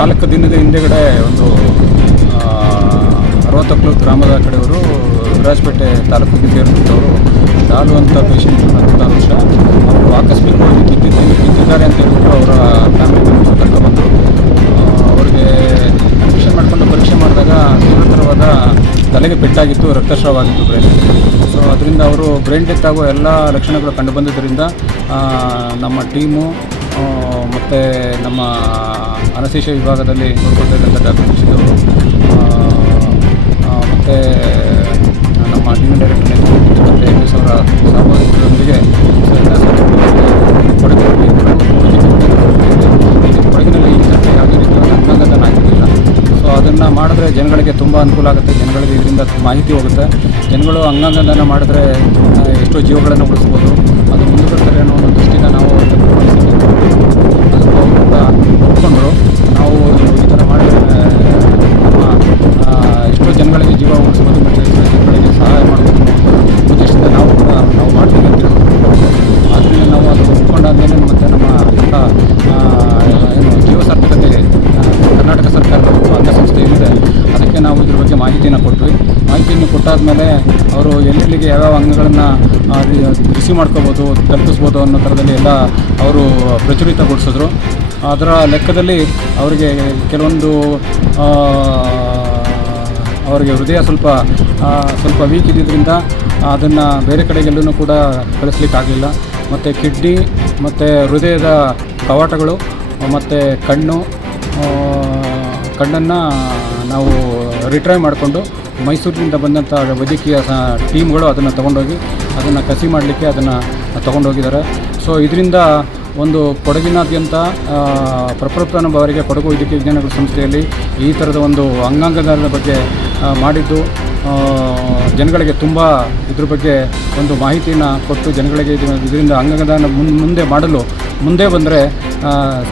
4 ದಿನದ ಹಿಂದೆಗಡೆ ಒಂದು 60 ಗ್ರಾಮದ ಕಡೆಯವರು ವಿರಾಜಪೇಟೆ ತಾಲೂಕಿಗೆ ಸೇರಿಬಿಟ್ಟವರು ಡಾಲು ಅಂತ ಪೇಷಂಟ್ 16 ವರ್ಷ ಅವರು ಆಕಸ್ಮಿಕವಾಗಿ ಬಿದ್ದಿದ್ದಾರೆ ಅಂತ ಹೇಳ್ಬಿಟ್ಟು ಅವರ ಫ್ಯಾಮಿಲಿ ಮೆಂಬರ್ಸ್ ಕರ್ಕೊಬಂದರು. ಅವರಿಗೆ ಅಡ್ಮಿಷನ್ ಮಾಡಿಕೊಂಡು ಪರೀಕ್ಷೆ ಮಾಡಿದಾಗ ತೀವ್ರತರವಾದ ತಲೆಗೆ ಪೆಟ್ಟಾಗಿತ್ತು, ರಕ್ತಸ್ರಾವವಾಗಿತ್ತು ಬ್ರೈನಲ್ಲಿ. ಸೊ ಅದರಿಂದ ಅವರು ಬ್ರೈನ್ ಡೆತ್ ಆಗೋ ಎಲ್ಲ ಲಕ್ಷಣಗಳು ಕಂಡು ಬಂದಿದ್ದರಿಂದ ನಮ್ಮ ಟೀಮು ಮತ್ತು ನಮ್ಮ ಅನಸ್ತೇಷಿಯಾ ವಿಭಾಗದಲ್ಲಿ ನೋಡ್ಕೊಳ್ತಾ ಇದ್ದಂಥ ಡಾಕ್ಟರ್ ಮುಗಿಸಿದವರು ಮತ್ತು ನಮ್ಮ ಡಿವಿಷನ್ ಡೈರೆಕ್ಟರ್ ಮತ್ತು MS ಅವರ ಸಹಭಾಗಿಗಳೊಂದಿಗೆ ಕೊಡಗಿನಲ್ಲಿ ಈ ಥರ ಯಾವುದೇ ರೀತಿಯ ಅಂಗಾಂಗದಾನ ಆಗಿರಲಿಲ್ಲ. ಸೊ ಅದನ್ನು ಮಾಡಿದ್ರೆ ಜನಗಳಿಗೆ ತುಂಬ ಅನುಕೂಲ ಆಗುತ್ತೆ, ಜನಗಳಿಗೆ ಇದರಿಂದ ಮಾಹಿತಿ ಹೋಗುತ್ತೆ. ಜನಗಳು ಅಂಗಾಂಗದಾನ ಮಾಡಿದ್ರೆ ಎಷ್ಟೋ ಜೀವಗಳನ್ನು ಉಳಿಸ್ಬೋದು, ಅದು ಮುಂದುವರ್ತಾರೆ ಅನ್ನೋ ಒಂದು ದೃಷ್ಟಿಯಿಂದ ನಾವು ಅದನ್ನು ಅವರು ಕೂಡ ಒಪ್ಕೊಂಡ್ರು. ನಾವು ಈ ಥರ ಮಾಡಿದ್ರೆ ನಮ್ಮ ಎಷ್ಟೋ ಜನಗಳಿಗೆ ಜೀವ ಉಳಿಸ್ಬೋದು ಮತ್ತು ಎಷ್ಟೋ ಜನಗಳಿಗೆ ಸಹಾಯ ಮಾಡಬೇಕು ಅನ್ನೋ ಉದ್ದೇಶದಿಂದ ನಾವು ಮಾಡ್ತೀವಿ ಅಂತ ಹೇಳ್ಬೋದು. ಆದ್ದರಿಂದ ನಾವು ಅದು ಒಪ್ಕೊಂಡಾದ್ಮೇಲೆ ಮತ್ತು ನಮ್ಮ ಏನು ಜೀವ ಸಾರ್ಥಕತೆ ಕರ್ನಾಟಕ ಸರ್ಕಾರದ ಒಂದು ಅಂಗಸಂಸ್ಥೆ ಏನಿದೆ ಅದಕ್ಕೆ ನಾವು ಇದ್ರ ಬಗ್ಗೆ ಮಾಹಿತಿಯನ್ನು ಕೊಟ್ವಿ. ಮಾಹಿತಿಯನ್ನು ಕೊಟ್ಟಾದಮೇಲೆ ಅವರು ಎಲ್ಲೆಲ್ಲಿಗೆ ಯಾವ್ಯಾವ ಅಂಗಗಳನ್ನು ರಿಸೀವ್ ಮಾಡ್ಕೋಬೋದು, ತಲುಪಿಸ್ಬೋದು ಅನ್ನೋ ಥರದಲ್ಲಿ ಎಲ್ಲ ಅವರು ಪ್ರಚುರಿತಗೊಳಿಸಿದ್ರು. ಅದರ ಲೆಕ್ಕದಲ್ಲಿ ಅವರಿಗೆ ಕೆಲವೊಂದು ಅವರಿಗೆ ಹೃದಯ ಸ್ವಲ್ಪ ವೀಕ್ ಇದ್ದಿದ್ದರಿಂದ ಅದನ್ನು ಬೇರೆ ಕಡೆಗೆಲ್ಲೂ ಕೂಡ ಕಳಿಸ್ಲಿಕ್ಕಾಗಲಿಲ್ಲ. ಮತ್ತು ಕಿಡ್ನಿ ಮತ್ತು ಹೃದಯದ ಕವಾಟಗಳು ಮತ್ತು ಕಣ್ಣನ್ನು ನಾವು ರಿಟ್ರೈವ್ ಮಾಡಿಕೊಂಡು ಮೈಸೂರಿನಿಂದ ಬಂದಂಥ ವೈದ್ಯಕೀಯ ಟೀಮ್ಗಳು ಅದನ್ನು ತೊಗೊಂಡೋಗಿ ಅದನ್ನು ಕಸಿ ಮಾಡಲಿಕ್ಕೆ ಅದನ್ನು ತೊಗೊಂಡೋಗಿದ್ದಾರೆ. ಸೊ ಇದರಿಂದ ಒಂದು ಕೊಡಗಿನಾದ್ಯಂತ ಪ್ರಪ್ರಥಮ ಬಾರಿಗೆ ಕೊಡಗು ವೈದ್ಯಕೀಯ ವಿಜ್ಞಾನಗಳ ಸಂಸ್ಥೆಯಲ್ಲಿ ಈ ಥರದ ಒಂದು ಅಂಗಾಂಗದಾನದ ಬಗ್ಗೆ ಮಾಡಿದ್ದು ಜನಗಳಿಗೆ ತುಂಬ ಇದ್ರ ಬಗ್ಗೆ ಒಂದು ಮಾಹಿತಿಯನ್ನು ಕೊಟ್ಟು ಜನಗಳಿಗೆ ಇದರಿಂದ ಅಂಗಾಂಗದಾನ ಮುಂದೆ ಬಂದರೆ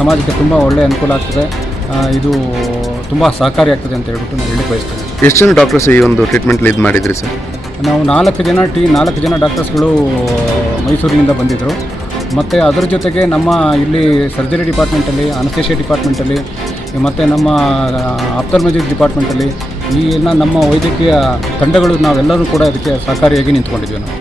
ಸಮಾಜಕ್ಕೆ ತುಂಬ ಒಳ್ಳೆಯ ಅನುಕೂಲ ಆಗ್ತದೆ. ಇದು ತುಂಬ ಸಹಕಾರಿಯಾಗ್ತದೆ ಅಂತ ಹೇಳ್ಬಿಟ್ಟು ನಾನು ಹೇಳಿ ಬಯಸ್ತೇನೆ. ಎಷ್ಟು ಜನ ಡಾಕ್ಟರ್ಸ್ ಈ ಒಂದು ಟ್ರೀಟ್ಮೆಂಟ್ಲಿ ಇದು ಮಾಡಿದ್ರಿ ಸರ್? ನಾವು 4 ಜನ ಡಾಕ್ಟರ್ಸ್ಗಳು ಮೈಸೂರಿನಿಂದ ಬಂದಿದ್ದರು. ಮತ್ತು ಅದರ ಜೊತೆಗೆ ನಮ್ಮ ಇಲ್ಲಿ ಸರ್ಜರಿ ಡಿಪಾರ್ಟ್ಮೆಂಟಲ್ಲಿ, ಅನಸ್ತೇಷಿಯಾ ಡಿಪಾರ್ಟ್ಮೆಂಟಲ್ಲಿ ಮತ್ತು ನಮ್ಮ ಆಪ್ಥಾಲ್ಮಾಲಜಿ ಡಿಪಾರ್ಟ್ಮೆಂಟಲ್ಲಿ ಈ ಎಲ್ಲ ನಮ್ಮ ವೈದ್ಯಕೀಯ ತಂಡಗಳು ನಾವೆಲ್ಲರೂ ಕೂಡ ಅದಕ್ಕೆ ಸಹಕಾರಿಯಾಗಿ ನಿಂತ್ಕೊಂಡಿದ್ವಿ ನಾವು.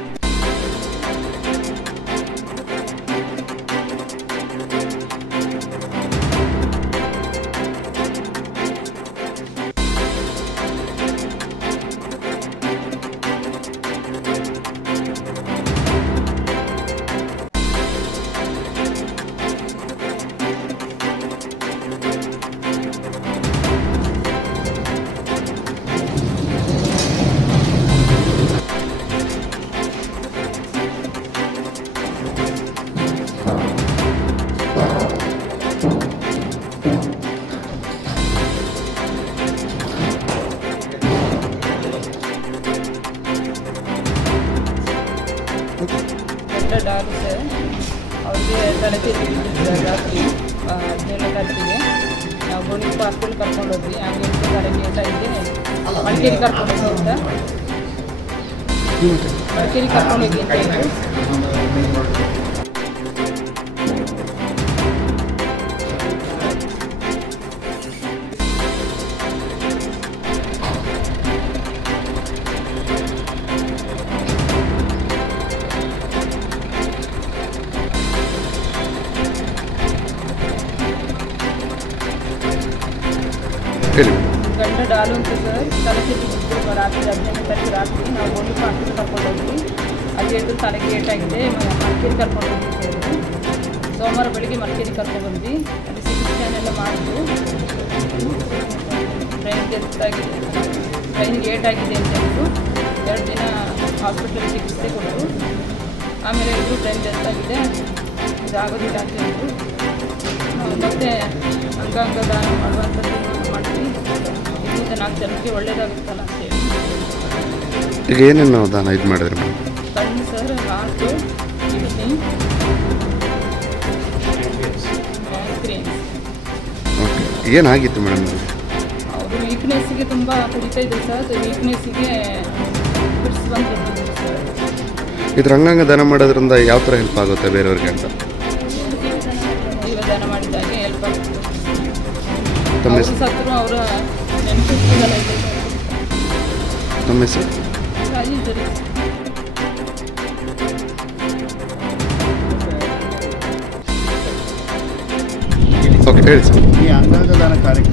ಡಾಲು ಸರ್ ಅವ್ರಿಗೆ ತಲೆಗೆ ರಾತ್ರಿ 17ನೇ ತಾರೀಕಿಗೆ ನಾವು ಗೋಣಿಕೊಪ್ಪ ಹಾಸ್ಪಿಟಲ್ ಕರ್ಕೊಂಡು ಹೋದ್ವಿ. ಹಾಗೆ ತಲೆಗೆ ಏಟಾಗಿದೆ ಮಡಿಕೇರಿ ಕರ್ಕೊಂಡು ಹೋಗಿ ಅಂತ ಮಡಿಕೇರಿ ಕರ್ಕೊಂಡು ಹೋಗಿ ಅಂತ ಹೇಳಿದ್ರು. ಗಂಡ ಡಾಲು ಅಂತ ಸರ್ ತಲೆಗೆ ಬಿದ್ದು ರಾತ್ರಿ 15ನೇ ತಾರೀಕು ರಾತ್ರಿ ನಾವು ಗೋಣಿಕೊಪ್ಪ ಹಾಸ್ಪಿಟಲ್ ಕರ್ಕೊಂಡು ಹೋದ್ವಿ. ಅಲ್ಲಿ ಹೇಳಿದ್ರು ತಲೆಗೆ ಏಟಾಗಿದೆ ಮಡಿಕೇರಿ ಕರ್ಕೊಂಡು ಹೋಗಿ ಅಂತ ಹೇಳಿದ್ರು. ಸೋಮವಾರ ಬೆಳಿಗ್ಗೆ ಮಡಿಕೇರಿ ಕರ್ಕೊಂಡು ಬಂದ್ವಿ. ಅಲ್ಲಿ CT ಸ್ಕ್ಯಾನ್ ಎಲ್ಲ ಮಾಡಿದ್ರು. ಬ್ರೈನ್ಗೆ ಏಟಾಗಿದೆ ಅಂತ ಹೇಳಿದ್ರು. 2 ದಿನ ಹಾಸ್ಪಿಟಲ್ ಚಿಕಿತ್ಸೆ ಕೊಟ್ಟರು. ಆಮೇಲೆ ಹೇಳಿದ್ರು ಬ್ರೈನ್ ಡೆತ್ ಆಗಿದೆ, ಇದಾಗೋದಿಲ್ಲ ಅಂತ ಹೇಳಿದ್ರು. ಮತ್ತು ಅಂಗಾಂಗದಾನ ಮಾಡುವಂಥದ್ದು ಮಾಡಿದ್ವಿ. ಇದರಿಂದ 4 ಜನಕ್ಕೆ ಒಳ್ಳೆಯದಾಗುತ್ತಲ್ಲ ಅಂತೇಳಿ. ಈಗ ಏನೇನು ದಾನ ಇದು ಮಾಡಿದ್ರಿ ಮೇಡಮ್? ಕಣ್ಣು sir, heart, kidney, cranes. Okay, ಏನಾಗಿತ್ತು ಮೇಡಮ್? ಅವರು ವೀಕ್ನೆಸ್ಸಿಗೆ ತುಂಬ ಕುಡಿತಾ ಇದ್ರು ಸರ್. ವೀಕ್ನೆಸ್ಸಿಗೆ ಫಿಟ್ಸ್ ಬಂದು ಸರ್. ಇದ್ರ ಅಂಗಾಂಗ ದಾನ ಮಾಡೋದ್ರಿಂದ ಯಾವ ಥರ ಹೆಲ್ಪ್ ಆಗುತ್ತೆ ಬೇರೆಯವ್ರಿಗೆ ಅಂತ? ಜೀವದಾನ ಮಾಡಿದಾಗೆ ಹೆಲ್ಪ್ ಆಗುತ್ತೆ. ತಮ್ಮ ಅವರು ಹೆಸರು ಸತ್ರು ಅವರ ನೆನಪು ಸಿಗಲ್ಲ ಇದೆ ತಮ್ಮ ಹೆಸರು ರಾಜೇಶ್ವರಿ. ಓಕೆ ಹೇಳಿ ಸರ್. ಈ ಅಂಗಾಂಗ ದಾನ ಕಾರ್ಯಕ್ರಮ